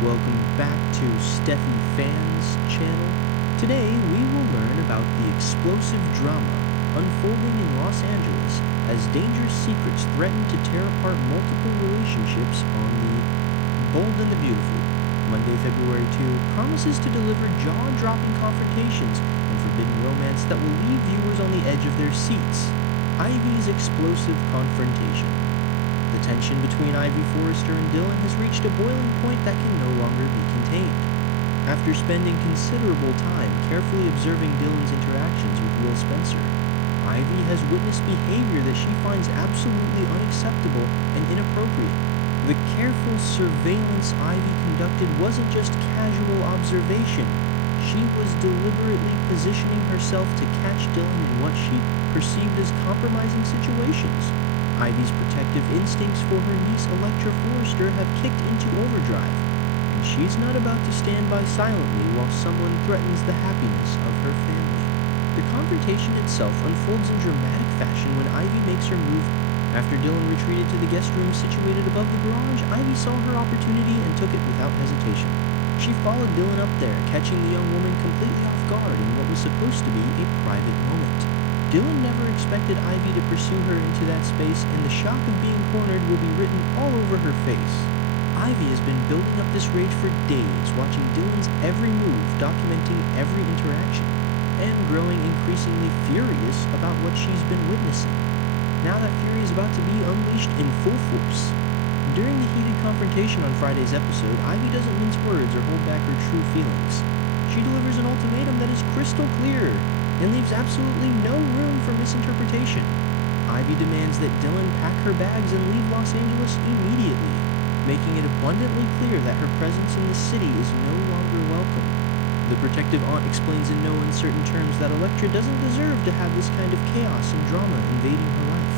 Welcome back to Steffi Fan's channel. Today we will learn about the explosive drama unfolding in Los Angeles as dangerous secrets threaten to tear apart multiple relationships on The Bold and the Beautiful. Monday, February 2 promises to deliver jaw-dropping confrontations and forbidden romance that will leave viewers on the edge of their seats. Ivy's explosive confrontation. The tension between Ivy Forrester and Dylan has reached a boiling point that can no longer be contained. After spending considerable time carefully observing Dylan's interactions with Will Spencer, Ivy has witnessed behavior that she finds absolutely unacceptable and inappropriate. The careful surveillance Ivy conducted wasn't just casual observation. She was deliberately positioning herself to catch Dylan in what she perceived as compromising situations. Ivy's protective instincts for her niece Electra Forrester have kicked into overdrive, and she's not about to stand by silently while someone threatens the happiness of her family. The confrontation itself unfolds in dramatic fashion when Ivy makes her move. After Dylan retreated to the guest room situated above the garage, Ivy saw her opportunity and took it without hesitation. She followed Dylan up there, catching the young woman completely off guard in what was supposed to be a private moment. Dylan never expected Ivy to pursue her into that space, and the shock of being cornered will be written all over her face. Ivy has been building up this rage for days, watching Dylan's every move, documenting every interaction, and growing increasingly furious about what she's been witnessing. Now that fury is about to be unleashed in full force. During the heated confrontation on Friday's episode, Ivy doesn't mince words or hold back her true feelings. She delivers an ultimatum that is crystal clear and leaves absolutely no room for misinterpretation. Ivy demands that Dylan pack her bags and leave Los Angeles immediately, making it abundantly clear that her presence in the city is no longer welcome. The protective aunt explains in no uncertain terms that Electra doesn't deserve to have this kind of chaos and drama invading her life.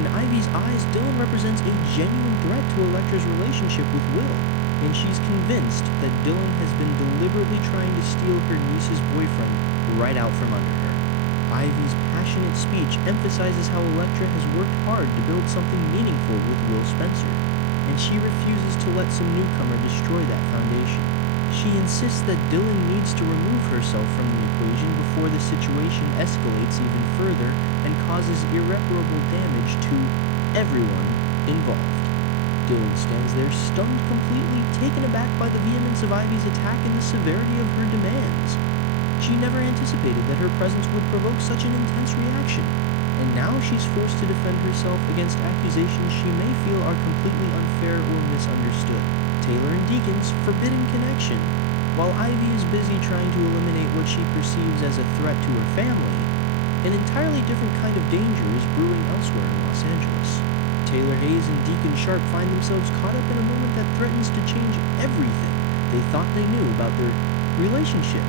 In Ivy's eyes, Dylan represents a genuine threat to Electra's relationship with Will, and she's convinced that Dylan has been deliberately trying to steal her niece's boyfriend right out from under her. Ivy's passionate speech emphasizes how Electra has worked hard to build something meaningful with Will Spencer, and she refuses to let some newcomer destroy that foundation. She insists that Dylan needs to remove herself from the equation before the situation escalates even further and causes irreparable damage to everyone involved. Dylan stands there stunned completely, taken aback by the vehemence of Ivy's attack and the severity of her demands. She never anticipated that her presence would provoke such an intense reaction, and now she's forced to defend herself against accusations she may feel are completely unfair or misunderstood. Taylor and Deacon's forbidden connection. While Ivy is busy trying to eliminate what she perceives as a threat to her family, an entirely different kind of danger is brewing elsewhere in Los Angeles. Taylor Hayes and Deacon Sharp find themselves caught up in a moment that threatens to change everything they thought they knew about their relationship.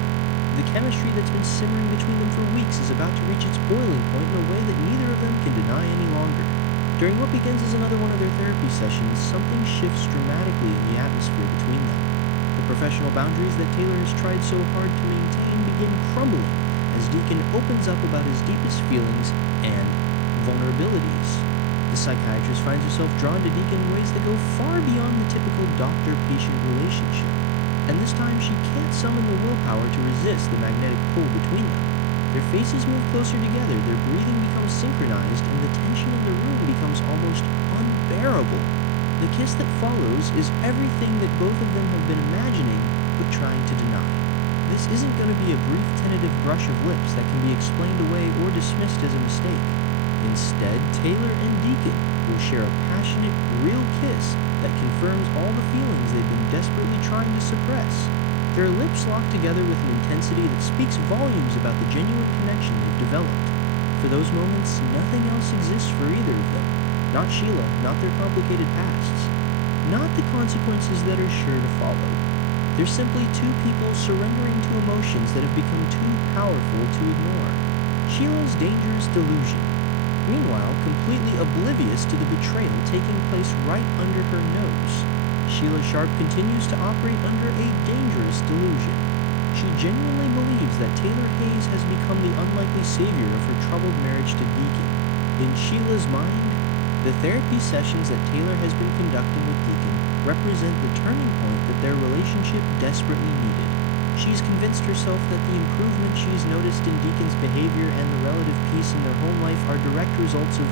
The chemistry that's been simmering between them for weeks is about to reach its boiling point in a way that neither of them can deny any longer. During what begins as another one of their therapy sessions, something shifts dramatically in the atmosphere between them. The professional boundaries that Taylor has tried so hard to maintain begin crumbling as Deacon opens up about his deepest feelings and vulnerabilities. The psychiatrist finds herself drawn to Deacon in ways that go far beyond the typical doctor-patient relationship, and this time she can't summon the willpower to resist the magnetic pull between them. Their faces move closer together, their breathing becomes synchronized, and the tension in the room becomes almost unbearable. The kiss that follows is everything that both of them have been imagining but trying to deny. This isn't going to be a brief tentative brush of lips that can be explained away or dismissed as a mistake. Instead, Taylor and Deacon will share a passionate, real kiss that confirms all the feelings they've been desperately trying to suppress. Their lips lock together with an intensity that speaks volumes about the genuine connection they've developed. For those moments, nothing else exists for either of them. Not Sheila, not their complicated pasts, not the consequences that are sure to follow. They're simply two people surrendering to emotions that have become too powerful to ignore. Sheila's dangerous delusion, meanwhile completely oblivious to the betrayal taking place right under her nose. Sheila Sharp continues to operate under a dangerous delusion. She genuinely believes that Taylor Hayes has become the unlikely savior of her troubled marriage to Deacon. In Sheila's mind, the therapy sessions that Taylor has been conducting with Deacon represent the turning point that their relationship desperately needed. She's convinced herself that the improvement she's noticed in Deacon's behavior and the relative peace in their home life are direct results of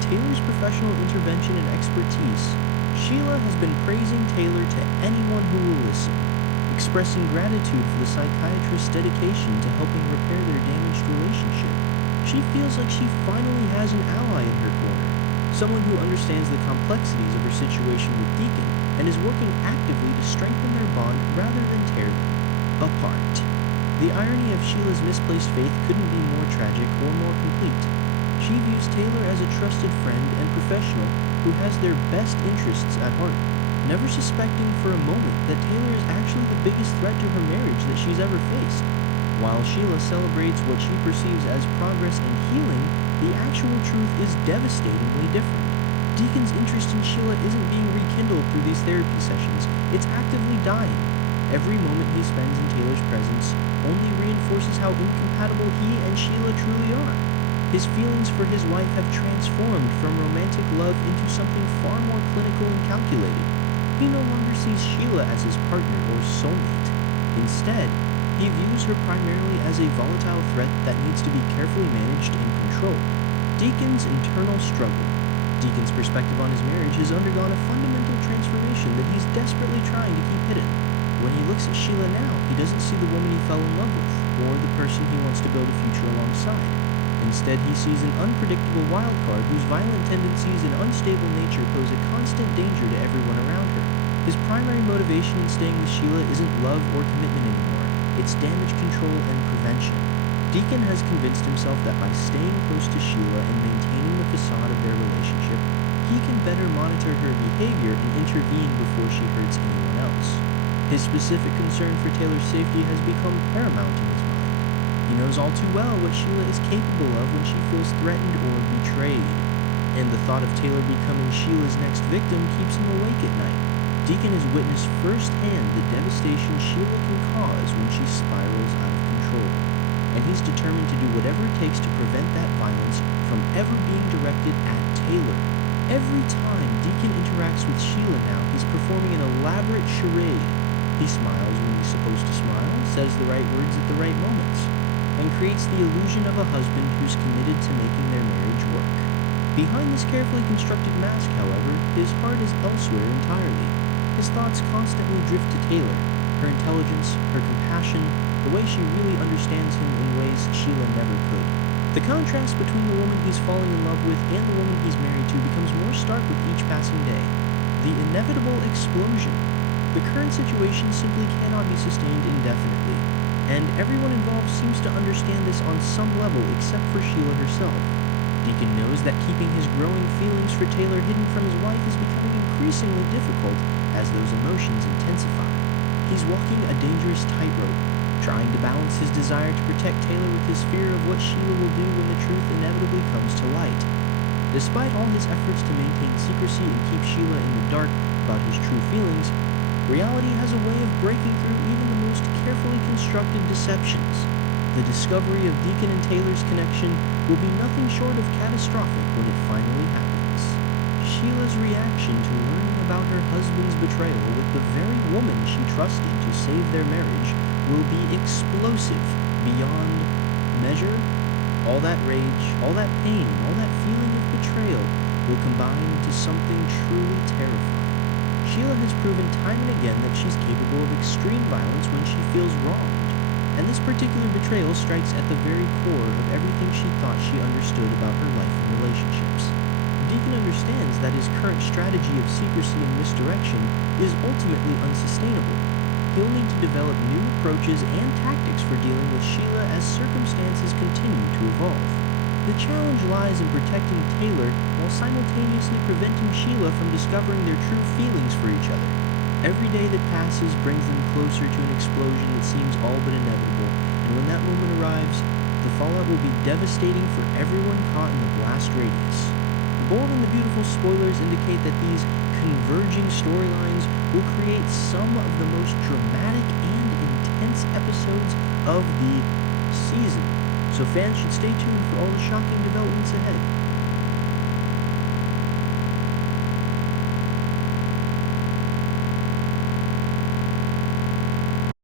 Taylor's professional intervention and expertise. Sheila has been praising Taylor to anyone who will listen, expressing gratitude for the psychiatrist's dedication to helping repair their damaged relationship. She feels like she finally has an ally in her corner, someone who understands the complexities of her situation with Deacon and is working actively to strengthen their bond rather than tear them apart. The irony of Sheila's misplaced faith couldn't be more tragic or more complete. She views Taylor as a trusted friend and professional who has their best interests at heart, never suspecting for a moment that Taylor is actually the biggest threat to her marriage that she's ever faced. While Sheila celebrates what she perceives as progress and healing, the actual truth is devastatingly different. Deacon's interest in Sheila isn't being rekindled through these therapy sessions, it's actively dying. Every moment he spends in Taylor's presence only reinforces how incompatible he and Sheila truly are. His feelings for his wife have transformed from romantic love into something far more clinical and calculated. He no longer sees Sheila as his partner or soulmate. Instead, he views her primarily as a volatile threat that needs to be carefully managed and controlled. Deacon's internal struggle. Deacon's perspective on his marriage has undergone a fundamental transformation that he's desperately trying to keep hidden. When he looks at Sheila now, he doesn't see the woman he fell in love with, or the person he wants to build a future alongside. Instead, he sees an unpredictable wildcard whose violent tendencies and unstable nature pose a constant danger to everyone around her. His primary motivation in staying with Sheila isn't love or commitment anymore, it's damage control and prevention. Deacon has convinced himself that by staying close to Sheila and maintaining the facade of their relationship, he can better monitor her behavior and intervene before she hurts anyone else. His specific concern for Taylor's safety has become paramount in his mind. He knows all too well what Sheila is capable of when she feels threatened or betrayed, and the thought of Taylor becoming Sheila's next victim keeps him awake at night. Deacon has witnessed firsthand the devastation Sheila can cause when she spirals out of control, and he's determined to do whatever it takes to prevent that violence from ever being directed at Taylor. Every time Deacon interacts with Sheila now, he's performing an elaborate charade. He smiles when he's supposed to smile, says the right words at the right moments, and creates the illusion of a husband who's committed to making their marriage work. Behind this carefully constructed mask, however, his heart is elsewhere entirely. His thoughts constantly drift to Taylor, her intelligence, her compassion, the way she really understands him in ways Sheila never could. The contrast between the woman he's falling in love with and the woman he's married to becomes more stark with each passing day. The inevitable explosion. The current situation simply cannot be sustained indefinitely, and everyone involved seems to understand this on some level except for Sheila herself. Deacon knows that keeping his growing feelings for Taylor hidden from his wife is becoming increasingly difficult as those emotions intensify. He's walking a dangerous tightrope, trying to balance his desire to protect Taylor with his fear of what Sheila will do when the truth inevitably comes to light. Despite all his efforts to maintain secrecy and keep Sheila in the dark about his true feelings, reality has a way of breaking through even the most carefully constructed deceptions. The discovery of Deacon and Taylor's connection will be nothing short of catastrophic when it finally happens. Sheila's reaction to learning about her husband's betrayal with the very woman she trusted to save their marriage will be explosive beyond measure. All that rage, all that pain, all that feeling of betrayal will combine into something truly terrifying. Sheila has proven time and again that she's capable of extreme violence when she feels wronged, and this particular betrayal strikes at the very core of everything she thought she understood about her life and relationships. Deacon understands that his current strategy of secrecy and misdirection is ultimately unsustainable. He'll need to develop new approaches and tactics for dealing with Sheila as circumstances continue to evolve. The challenge lies in protecting Taylor while simultaneously preventing Sheila from discovering their true feelings for each other. Every day that passes brings them closer to an explosion that seems all but inevitable, and when that moment arrives, the fallout will be devastating for everyone caught in the blast radius. The bold and the beautiful spoilers indicate that these converging storylines will create some of the most dramatic and intense episodes of the season, so fans should stay tuned for all the shocking developments ahead.